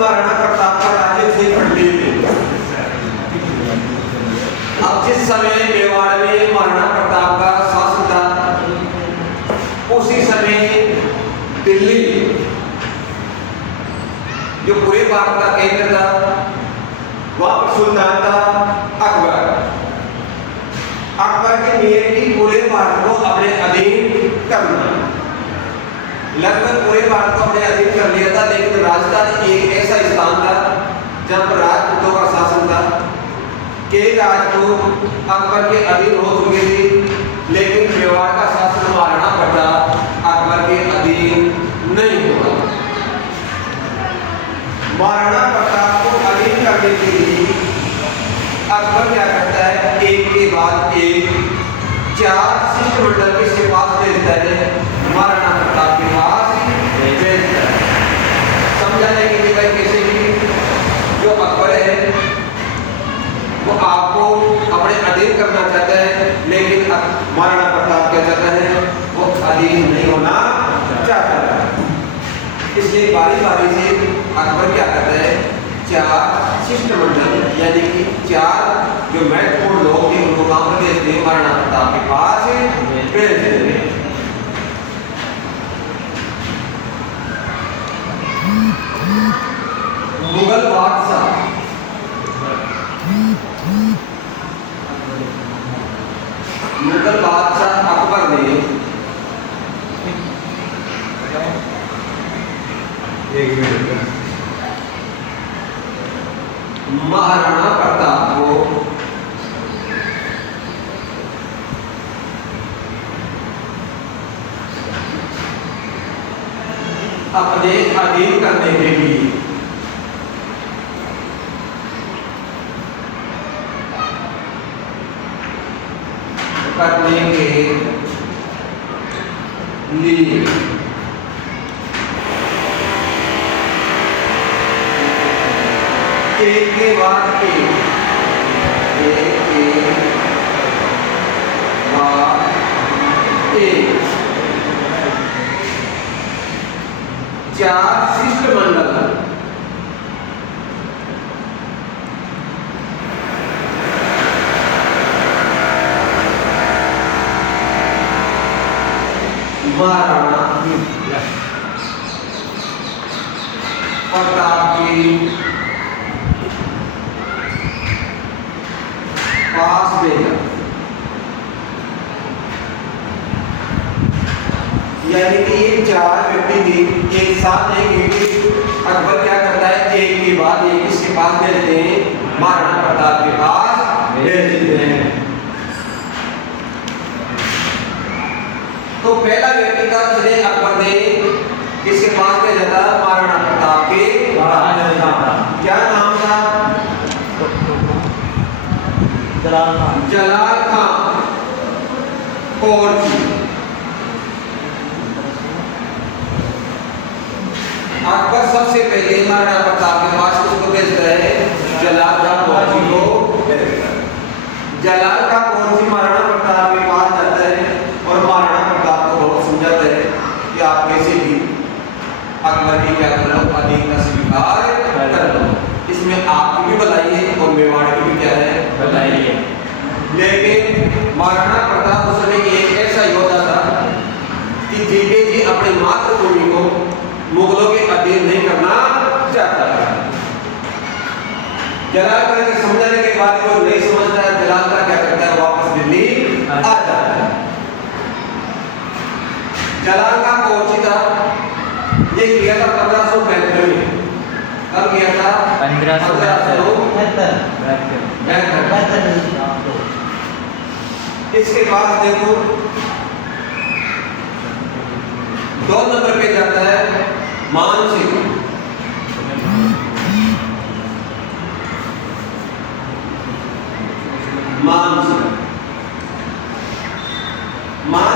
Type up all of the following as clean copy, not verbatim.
महाराणा प्रताप का राज्य थे खंडे में। अब जिस समय मेवाड़ में महाराणा प्रताप का शासन था, उसी समय दिल्ली जो पूरे भारत का केंद्र था, वहां पर सुल्तान था अकबर। अकबर की नीयत थी पूरे भारत को अपने अधीन करना। लगभग पूरे भारत को अपने अधीन कर लिया था, लेकिन राजस्थान एक ऐसा स्थान था जहां पर राजपूतों का शासन था। कई राजपूत अकबर के अधीन हो चुके थे, लेकिन मेवाड़ का शासन महाराणा प्रताप अकबर के अधीन नहीं हुआ। महाराणा प्रताप को अधीन करने के लिए अकबर क्या करता है, एक के बाद एक 4 शिष्टमंडल के सिपाही भेजता है, महाराणा प्रताप के पास भेजता है। समझाने के लिए भाई कैसे कि जो अकबर है वो आपको अपने अधीन करना चाहता है, लेकिन महाराणा प्रताप क्या चाहता है, वो अधीन नहीं होना चाहता है। इसलिए बारी बारी से अकबर क्या करता है, 4 शिष्टमंडल यानी कि 4 जो महत्वपूर्ण लोग थे उनको कहां पर भेजते हैं, महाराणा प्रताप के पास भेज देते हैं। मुगल बादशाह अकबर ने महाराणा प्रताप को अपने अधीन करने के लिए एक के बाद एक 4 शिष्टमंडल महाराणा प्रताप के पास भेजा। यानी कि ये 4 व्यक्ति भी एक साथ नहीं गए। अकबर क्या करता है, एक के बाद एक किसके पास भेजते हैं, महाराणा प्रताप के पास भेज देते हैं। तो पहला व्यक्ति था जिन्हें अकबर ने किसके पास भेजा था, महाराणा प्रताप के पास। क्या नाम था, जलाल खान कोरची। अकबर सबसे पहले महाराणा प्रताप के पास उसको भेजता है, जलाल खान कोरची को। जलाल खान कोरची महाराणा प्रताप के पास जाता है और महाराणा प्रताप को बहुत समझाता है कि आप कैसे भी अकबर की क्या कर लो, अधीन का स्वीकार कर लो। इसमें आपकी भी भलाई है और मेवाड़ की भी क्या है, भलाई है। लेकिन महाराणा प्रताप उस समय एक ऐसा योद्धा था कि जीते जी अपनी मातृभूमि को मुगलों के अधीन नहीं करना चाहता था। जलाल खान के समझाने के बाद कोई नहीं समझता है, जलाल खान क्या करता है, वापस दिल्ली आ जाता है। जलाल खान कोरची था, ये किया था 1572 में। कब किया था, 1572। इसके बाद देखो 2 नंबर पे जाता है मान सिंह। मान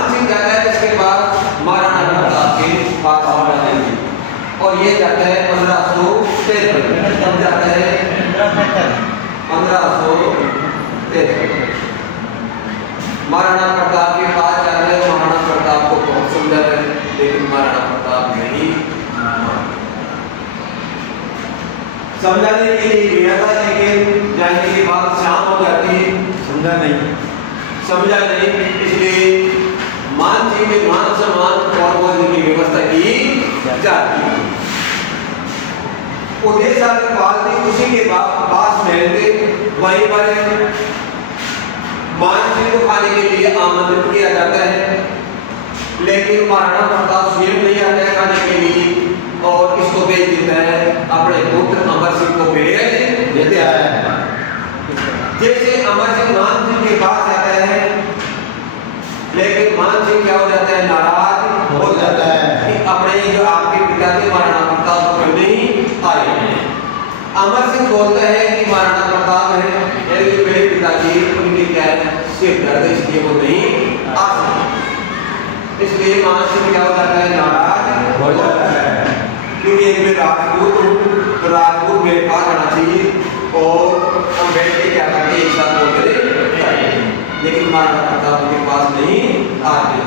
सिंह जाता है, इसके बाद महाराणा प्रताप के पास आ जाते हैं और ये जाता है 1553। तब जाता है 1553 महाराणा प्रताप के पास जाते हैं। महाराणा प्रताप को बहुत समझाते हैं, लेकिन महाराणा प्रताप नहीं। समझाने के लिए गया था, लेकिन जाने के बाद शाम हो जाती है, समझा नहीं, इसलिए मान जी में मान सम्मान और बोलने की व्यवस्था की जाती है। उदय साल के बाद भी उसी के पास महल थे, वहीं पर मान जी को खाने के लिए आमंत्रित किया जाता है, लेकिन महाराणा प्रताप स्वयं नहीं आता है खाने के लिए और इसको भेज देता है अपने पुत्र अमर सिंह को भेज देता है। जैसे अमर सिंह मान सिंह के पास आता है, लेकिन मान सिंह क्या हो जाता है, नाराज हो जाता है कि अपने जो आपके पिता थे महाराणा प्रताप को नहीं आए। अमर सिंह बोलता है कि महाराणा प्रताप है मेरे पिताजी, उनके क्या है सिर दर्द, इसलिए वो नहीं आ सकते। इसलिए मान सिंह क्या हो जाता है, नाराज हो जाता है, क्योंकि एक में राजपूत हूँ तो राजपूत मेरे पास आना चाहिए और हम बैठ के क्या करते एक साथ बोलते चाहिए, लेकिन महाराणा प्रताप के पास नहीं आते।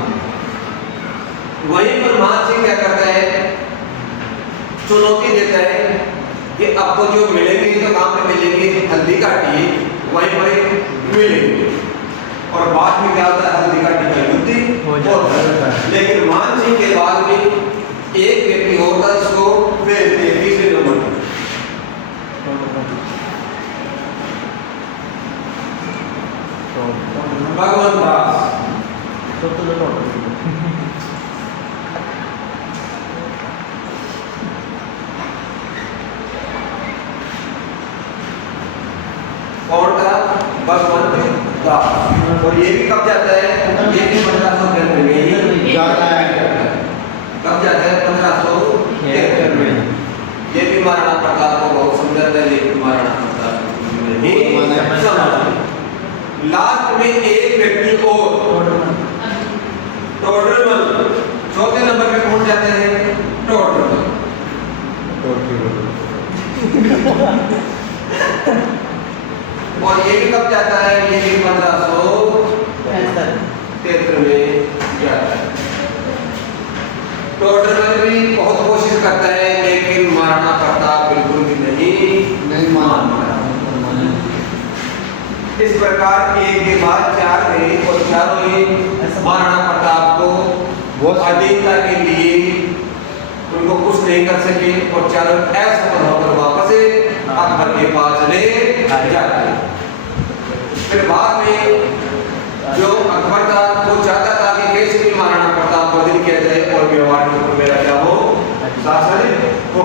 वहीं पर मान सिंह क्या करता है, चुनौती देता है कि आपको जो मिलेंगे तो काम में मिलेंगे, हल्दी काटी वहीं पर मिलेंगे, और बाद में क्या होता है, हल्दी काटी का युद्ध होता है। लेकिन मान सिंह के बाद में एक व्यक्ति होता है, इसको भेजते हैं तीसरे नंबर पर, भगवंत दास। कौन था, भगवंत दास। और ये भी कब जाता है, ये भी 1573 में ही जाता है। कब जाता है, 1573 में। ये भी महाराणा प्रताप को बहुत समझाता है, लेकिन महाराणा प्रताप नहीं समझा। लास्ट में एक व्यक्ति को टोडरमल, चौथे नंबर पे कौन जाते हैं, टोडरमल। और ये भी कब जाता है, ये भी 1573 में जाता है। टोडरमल भी बहुत कोशिश करता है, लेकिन महाराणा प्रताप बिल्कुल भी नहीं मानता। इस प्रकार एक के बाद चार थे और चारों ही महाराणा प्रताप को अधीनता के लिए उनको कुछ नहीं कर सके और चारों असफल होकर वापस अकबर के पास चले जाते हैं। फिर बाद में जो अकबर था वो चाहता था कि कैसे भी महाराणा प्रताप को अधीन किया जाए और व्यवहार के ऊपर मेरा क्या हो, शासन हो,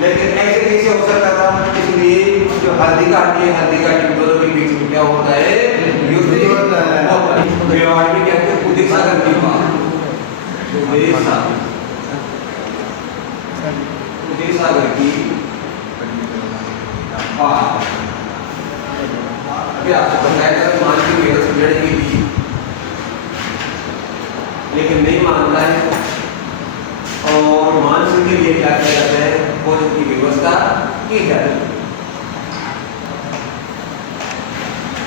लेकिन ऐसे कैसे हो सकता था। इसलिए जो हल्दी काटी है, हल्दी काटी दोनों के बीच में क्या होता है, युद्ध होता है। व्यवहार में क्या कहते हैं, उदय सागर की बात, उदय सागर की बात अभी आपको बताया था, मान की मेरा समझने के लिए, लेकिन नहीं मानता है और मान सिंह के लिए क्या किया जाता है, भोजन की व्यवस्था की जाती है।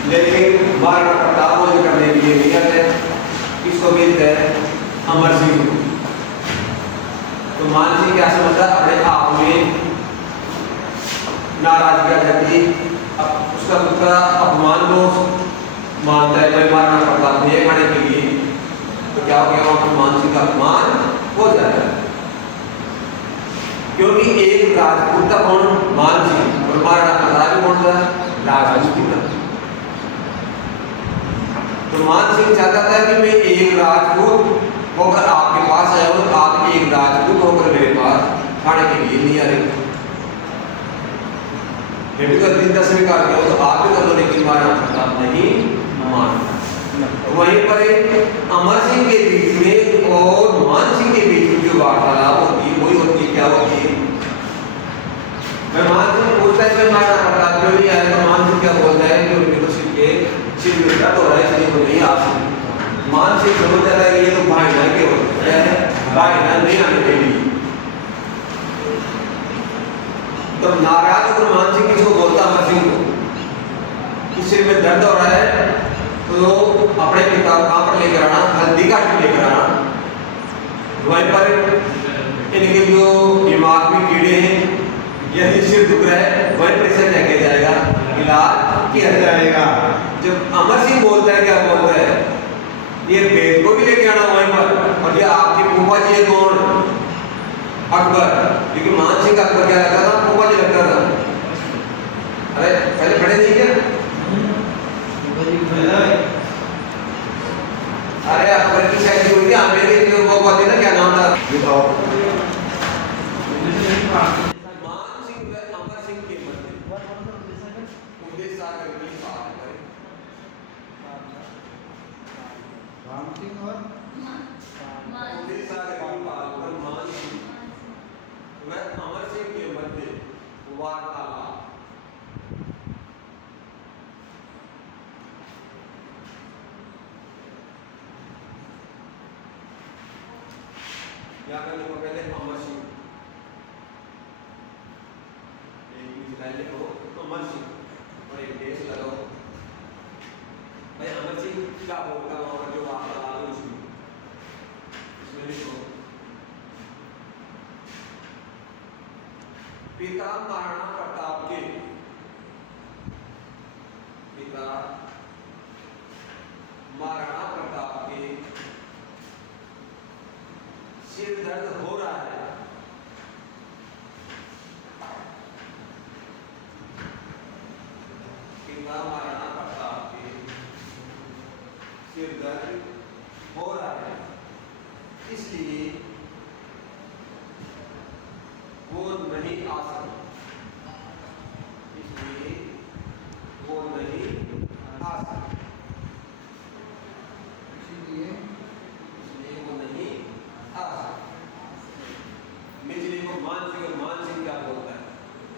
लेकिन महाराणा प्रताप भोजन करने के लिए नहीं आते, इसको भेजते हैं अमर सिंह को। तो मान सिंह क्या समझता, अपने आप में नाराजगी आ जाती, उसका पुत्र अपमान को मानता है, मैं महाराणा प्रताप नहीं खाने के लिए, तो क्या हो गया, वहां पर मान सिंह का अपमान हो जाता है। क्योंकि एक राजपूत था कौन, मान सिंह, और महाराणा प्रताप कौन था, राजपूत था। तो मान सिंह चाहता था कि मैं एक राजपूत होकर आपके पास आया हूं, आप एक राजपूत होकर मेरे पास खाने के लिए नहीं आ रहे, मैं भी तो दिन स्वीकार किया तो आप भी कर लो, लेकिन महाराणा प्रताप नहीं मानता। वहीं पर अमर सिंह के बीच में और मान सिंह के बीच में जो वार्तालाप होती है वही होती है, क्या होती है, मैं मान सिंह पूछता है मैं महाराणा प्रताप क्यों नहीं आया, तो मान सिंह क्या बोलता है कि उनके तो सिर में दर्द हो रहा है, इसलिए वो नहीं आ सकते। मान सिंह समझ जाता है कि ये तो भाईना के होते हैं, भाईना नहीं आने के लिए। तो नाराज होकर मान सिंह किसको बोलता, अमर सिंह को, कि सिर में दर्द हो रहा है तो अपने पिता को कहाँ पर लेकर आना, हल्दी काट लेकर आना, वहीं पर इनके जो दिमाग में कीड़े हैं यदि सिर दुख रहा है वही प्रेशर क्या किया जाएगा, इलाज किया जाएगा। जब अमर सिंह बोलता है क्या बोलता है, ये वेद को भी लेके आना वहीं पर, और ये आपके फूफा जी है कौन, अकबर, क्योंकि मान सिंह अकबर क्या लगता था, फूफा जी लगता था। अरे पहले पढ़े नहीं क्या? अरे अकबर की शादी हुई थी, आमिर की वो बात है ना, क्या नाम था बताओ। मान सिंह व अमर सिंह के मध्य उन्नीस सागर की बात करें। राम सिंह और उन्नीस सागर की बात पर मान सिंह व अमर सिंह के मध्य वार्तालाप। क्या करने को पहले अमर सिंह, एक मिसाइल लिखो अमर सिंह और एक देश लगाओ। भाई अमर सिंह क्या बोलता वहां पर जो वार्तालाप है उसमें, इसमें लिखो पिता महाराणा प्रताप के, पिता महाराणा प्रताप के सिर दर्द हो रहा है, पिता महाराणा प्रताप के सिर दर्द हो रहा है, इसलिए वो नहीं आ सकते, इसलिए वो नहीं आ सकते, इसलिए वो नहीं आ सकते। निचले को मान सिंह, और मान सिंह क्या बोलता है,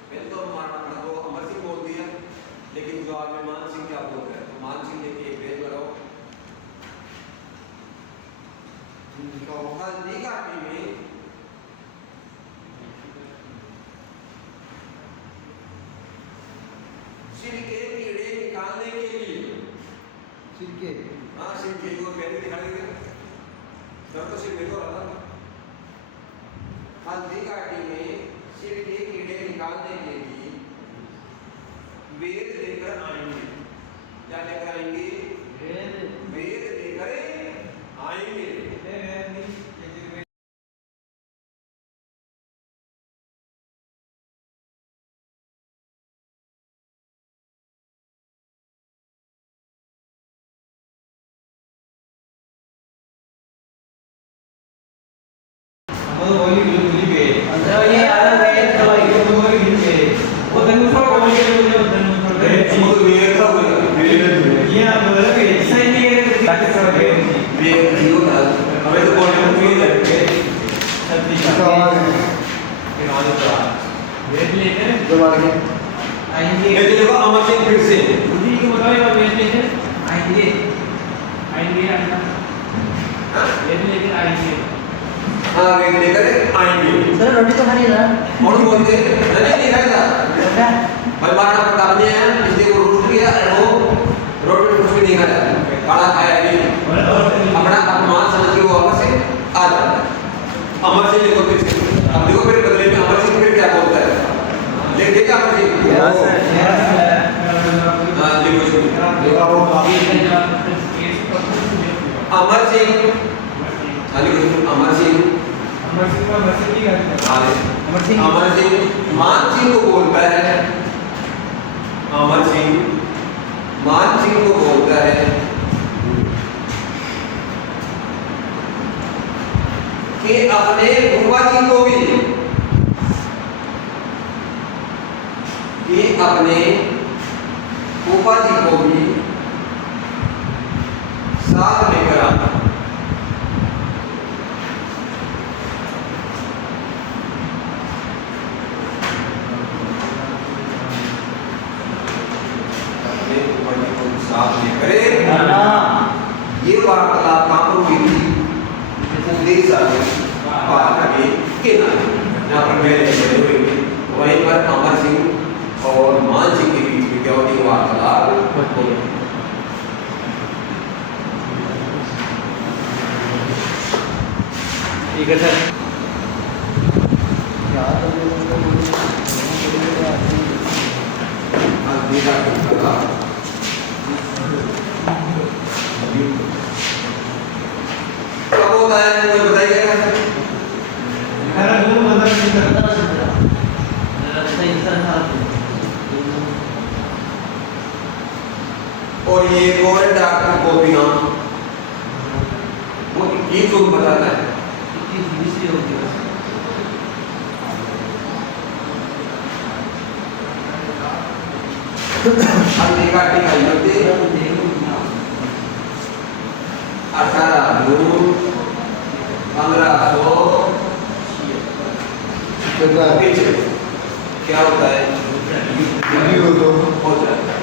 पहले तो महाराणा को अमर सिंह बोल दिया, लेकिन जो आगे मान सिंह क्या बोलता है, तो मान सिंह लेके एक वेद लगाओ। हल्दी घाटी में सिर के कीड़े निकालने के लिए, सिर के, हाँ सिर के वो पहले दिखा देंगे, सर तो सिर में तो रहा था। हल्दी घाटी में सिर के कीड़े निकालने के लिए वेद लेकर आएंगे, क्या लेकर आएंगे, वेद लेकर आएंगे। अमर सिंह फिर से हाँ वेद लेकर आएंगे। सर रोटी तो खानी है ना? कौन बोलते नहीं खाएगा भाई, महाराणा प्रताप ने इसलिए वो रोस्ट किया, वो रोटी कुछ भी नहीं खाया, खाना खाया नहीं, अपना अपमान समझ के वो अमर सिंह आ जाता है। अमर सिंह देखो फिर से, अब देखो फिर बदले में अमर सिंह फिर क्या बोलता है, लिख देगा अमर सिंह, हाँ लिखो अमर सिंह, अमर सिंह अमर सिंह मान सिंह को बोलता है, अमर सिंह मान सिंह को बोलता है कि अपने फूफा जी को भी, कि अपने फूफा जी को भी साथ लेकर आना। साथ लेकर ये वार्तालाप कहाँ पर हुई थी, उन्नीस सागर के किनारे, जहाँ पर मेरे बड़े हुए थे, वहीं पर अमर सिंह और मान सिंह के बीच में क्या होती वार्तालाप होती। ठीक है सर। हल्दी का टिक्का कब होता है कोई बताइएगा और ये एक और है डॉक्टर गोपीनाथ वो 21 जून बताता है हल्दी का टिक्का युद्ध 18 जून 1500 क्या होता है हो जाता है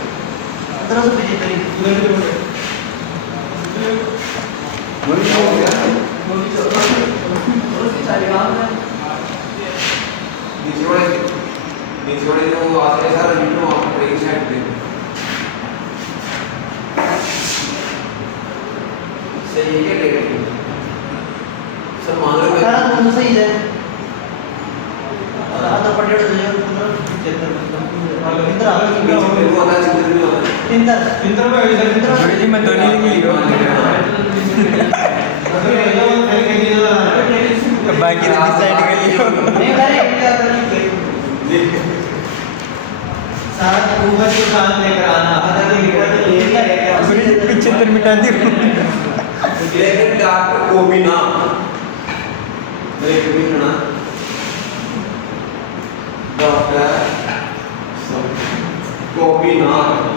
नीचे वाले जो आते हैं सारा वीडियो आप एक साइड पे सही है लेकिन सब मान लो दोनों सही है आता पढ़े तो जो इंद्र वो आता चित्र में होता है इंद्र बड़ी जी मैं दोनों ही लिख रहा हूँ बाकी तो डिसाइड कर लियो नहीं करे सारा ऊपर के साथ लेकर आना पिछहत्तर मिटा दी लेकिन डॉक्टर गोपीनाथ डॉक्टर गोपीनाथ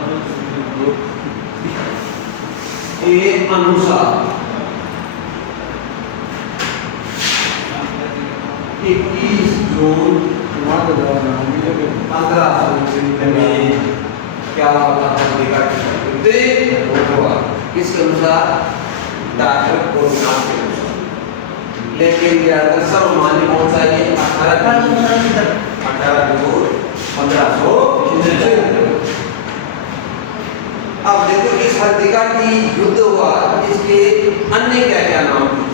के अनुसार 21 जून 1500 में क्या होता है देखा इसके अनुसार डॉक्टर गोपीनाथ के अनुसार लेकिन सर्वमान्य कौन सा है 18 जून 1500 अब देखो इस हल्दिका की युद्ध हुआ इसके अन्य क्या क्या नाम थे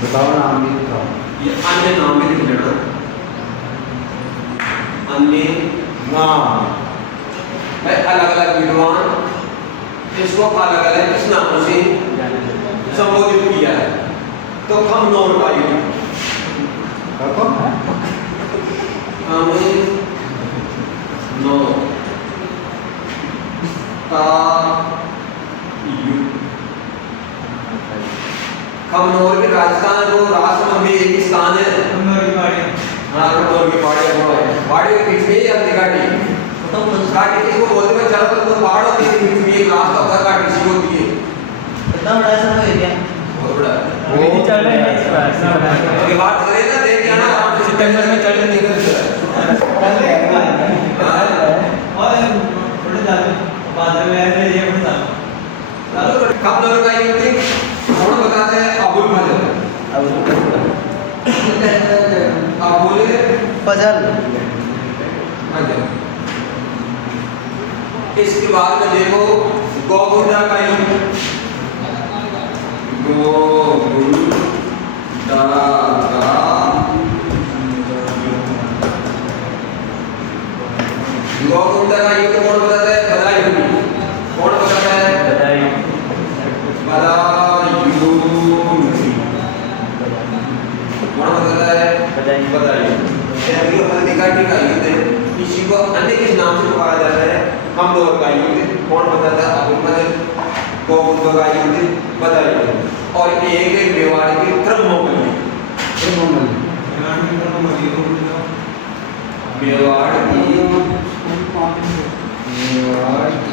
बताओ नाम भी बताओ ये अन्य नाम में लिख लेना अन्य नाम है अलग अलग विद्वान इसको अलग अलग किस नाम से संबोधित किया है तो हम नौ पाएंगे हमें नौ का कमनौर के राजस्थान को राष्ट्र में एक स्थान है हाँ कमनौर की पहाड़ी पहाड़ी के पीछे ही घाटी घाटी किसको बोलते हैं चारों तरफ पहाड़ होती है बीच में एक रास्ता होता है घाटी सी होती है कितना बड़ा ऐसा हो गया बहुत बड़ा वो चल रहे हैं इस बार ये बात करें ना देख के आना सितंबर में चल रहे हैं और थोड़े ज्यादा बाद में ऐसे ये बता कमनौर का युद्ध कौन बताते हैं अबुल फजल अबुल फजल फजल इसके बाद में देखो गोगुंडा का युद्ध गोगुंडा का गोगुंडा का युद्ध कौन बताता है बदायूं कौन बताता है बदायूं कौन बताता है बदायूं ये हल्दिका टिक्का युद्ध है इसी को अन्य किस नाम से पुकारा जाता है कमनौर का युद्ध कौन बताता है अबुल फजल गोगुंडा का युद्ध बदायूं और एक एक मेवाड़ की क्रमोपल्ली मेवाड़ की